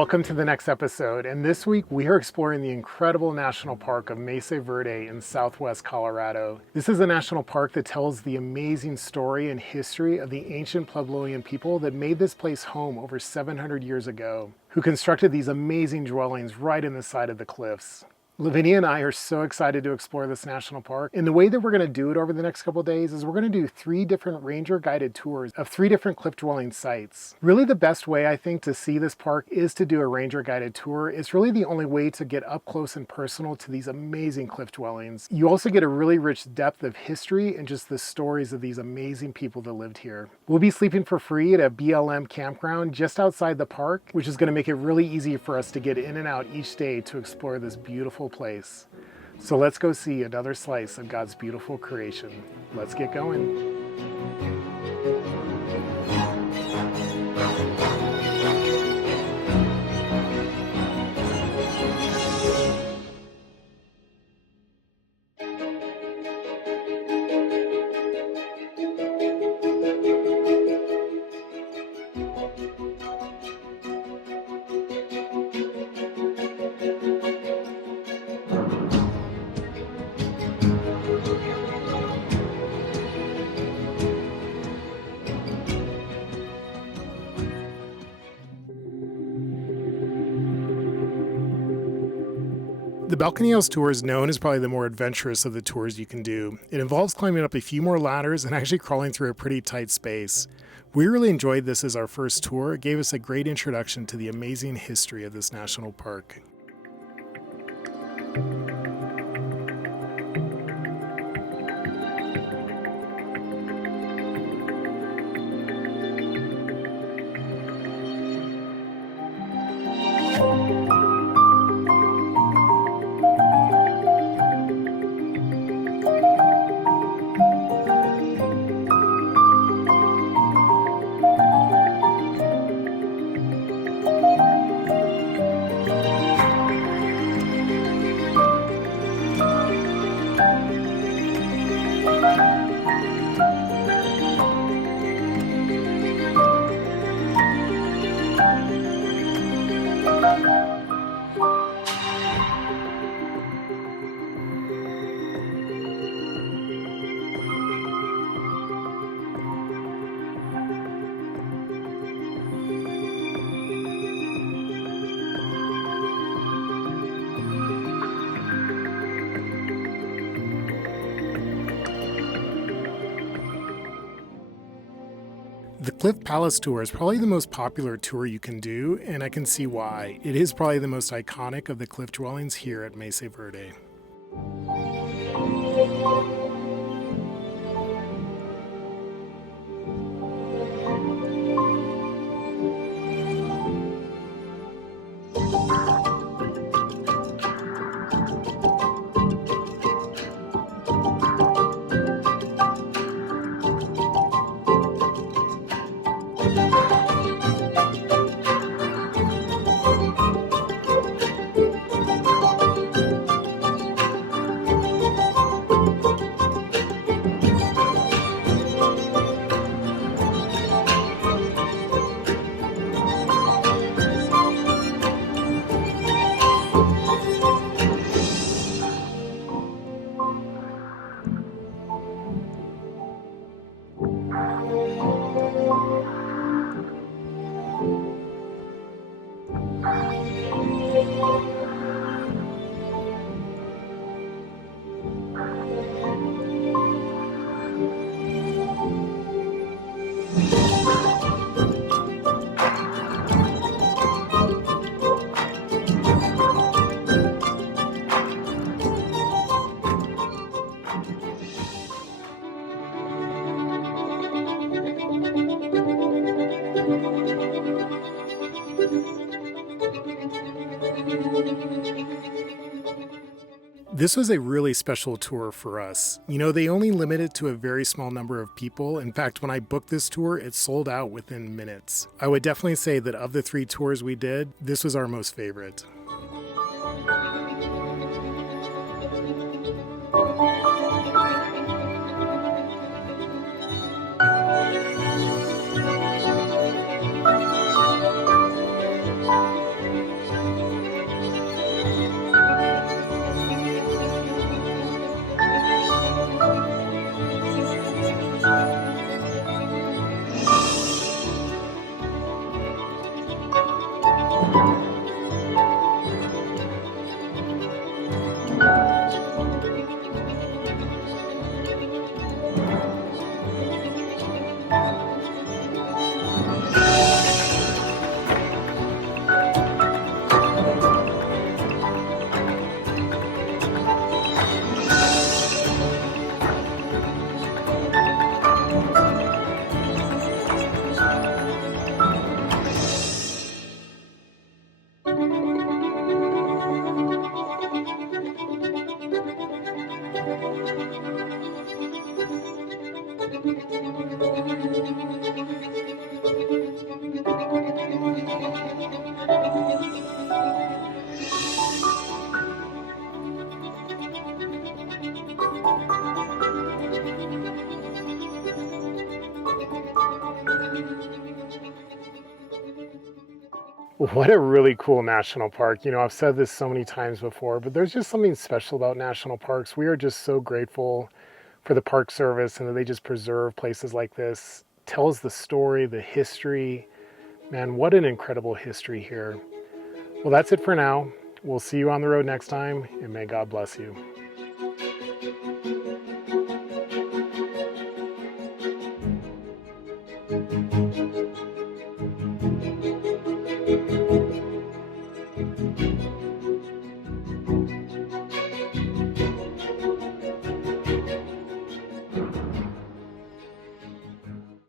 Welcome to the next episode, and this week we are exploring the incredible national park of Mesa Verde in southwest Colorado. This is a national park that tells the amazing story and history of the ancient Puebloan people that made this place home over 700 years ago, who constructed these amazing dwellings right in the side of the cliffs. Lavinia and I are so excited to explore this national park, and the way that we're going to do it over the next couple of days is we're going to do 3 different ranger guided tours of 3 different cliff dwelling sites. Really the best way I think to see this park is to do a ranger guided tour. It's really the only way to get up close and personal to these amazing cliff dwellings. You also get a really rich depth of history and just the stories of these amazing people that lived here. We'll be sleeping for free at a BLM campground just outside the park, which is going to make it really easy for us to get in and out each day to explore this beautiful place. So let's go see another slice of God's beautiful creation. Let's get going. The Balcony House tour is known as probably the more adventurous of the tours you can do. It involves climbing up a few more ladders and actually crawling through a pretty tight space. We really enjoyed this as our first tour. It gave us a great introduction to the amazing history of this national park. The Cliff Palace tour is probably the most popular tour you can do, and I can see why. It is probably the most iconic of the cliff dwellings here at Mesa Verde. This was a really special tour for us. You know, they only limit it to a very small number of people. In fact, when I booked this tour, it sold out within minutes. I would definitely say that of the 3 tours we did, this was our most favorite. What a really cool national park. You know, I've said this so many times before, but there's just something special about national parks. We are just so grateful for the Park Service and that they just preserve places like this. Tells the story, the history. Man, what an incredible history here. Well, that's it for now. We'll see you on the road next time, and may God bless you.